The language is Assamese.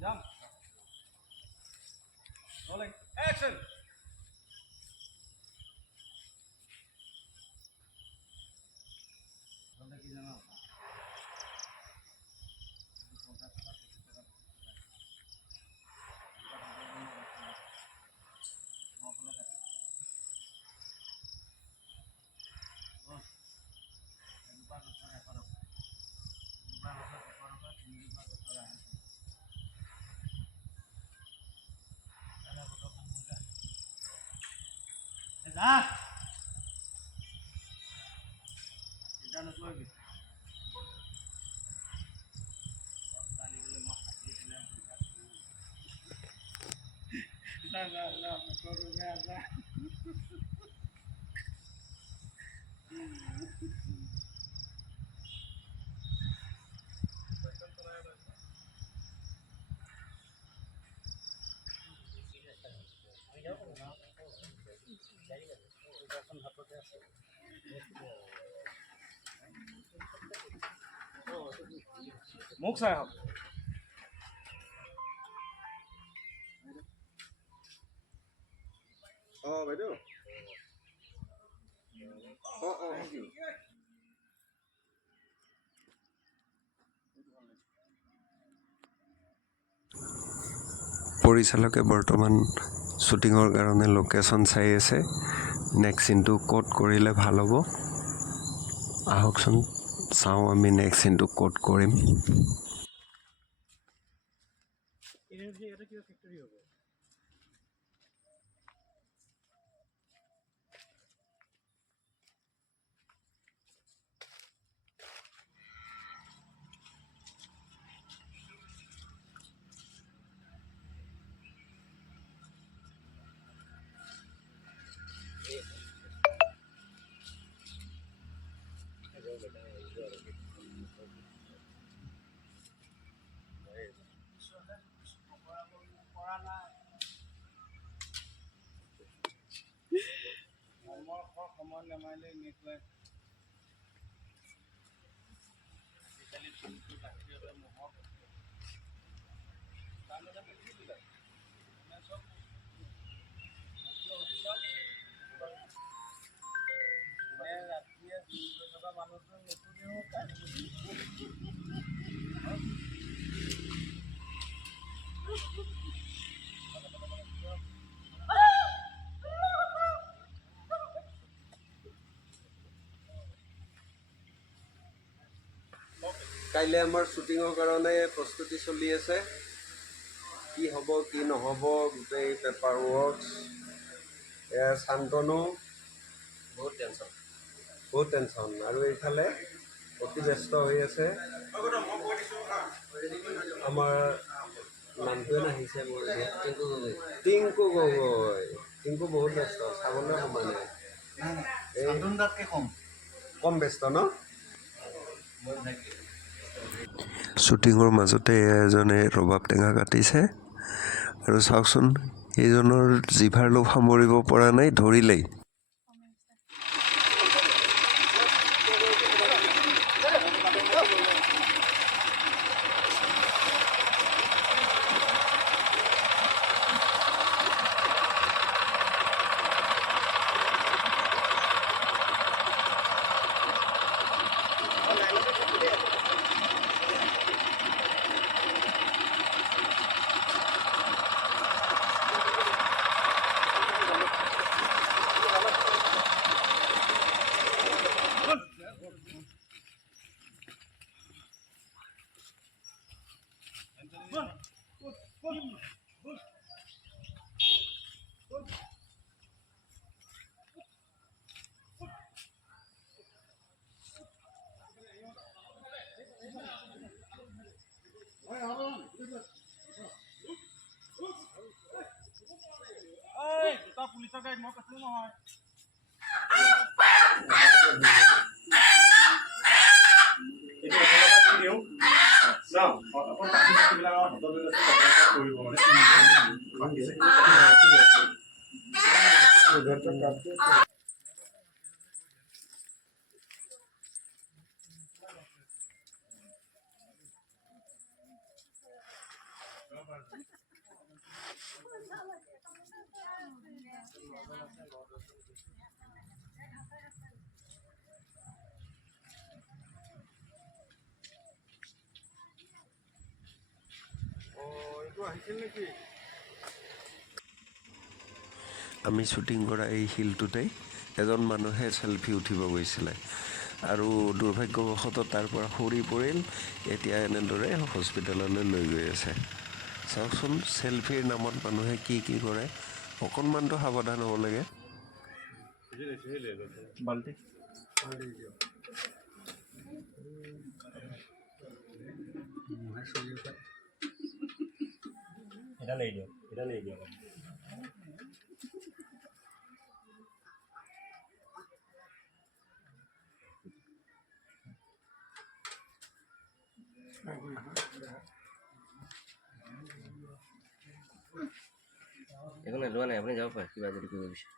Jump. Rolling. Action. কি জানো মোক চাই আহক বাইদেউ থেংক ইউ পৰিচালকে বৰ্তমান শ্বুটিঙৰ কাৰণে লোকেশ্যন চাই আছে। নেক্সট চিনটো ক'ত কৰিলে ভাল হ'ব আহকচোন চাওঁ আমি নেক্সট চিনটো ক'ত কৰিম। সময় নামাৰিলে এনেকুৱাই কাইলৈ আমাৰ শ্বুটিঙৰ কাৰণে প্ৰস্তুতি চলি আছে। কি হ'ব কি নহ'ব গোটেই পেপাৰ ৱৰ্কছ এয়া শান্তনু বহুত টেনশ্যন আৰু এইফালে অতি ব্যস্ত হৈ আছে। আমাৰ নামটোৱে নাহিছে মোৰ টিংকু গগৈ বহুত ব্যস্ত চাবলৈ সময় নাই। কম ব্যস্ত ন? শ্বুটিঙৰ মাজতে এজনে ৰবাব টেঙা কাটিছে আৰু চাওকচোন এইজনৰ জিভাৰ লোভ সামৰিব পৰা নাই, ধৰিলেই। পুলিচৰ গাড়ীত মই কৈছিলো নহয় আহিছিল নেকি? আমি শ্বুটিং কৰা এই শিলটোতেই এজন মানুহে চেলফি উঠিব গৈছিলে আৰু দুৰ্ভাগ্যবশতঃ তাৰ পৰা সৰি পৰিল। এতিয়া এনেদৰে হস্পিটেললৈ লৈ গৈ আছে। চাওকচোন চেলফিৰ নামত মানুহে কি কি কৰে। অকণমানতো সাৱধান হ'ব লাগে। বাল্টি এটা লৈ দিয়ক, এটা লৈ দিয়ক। একো নাই, যোৱা নাই, আপুনি যাব পাৰে কিবা যদি কৰিব বিচাৰে।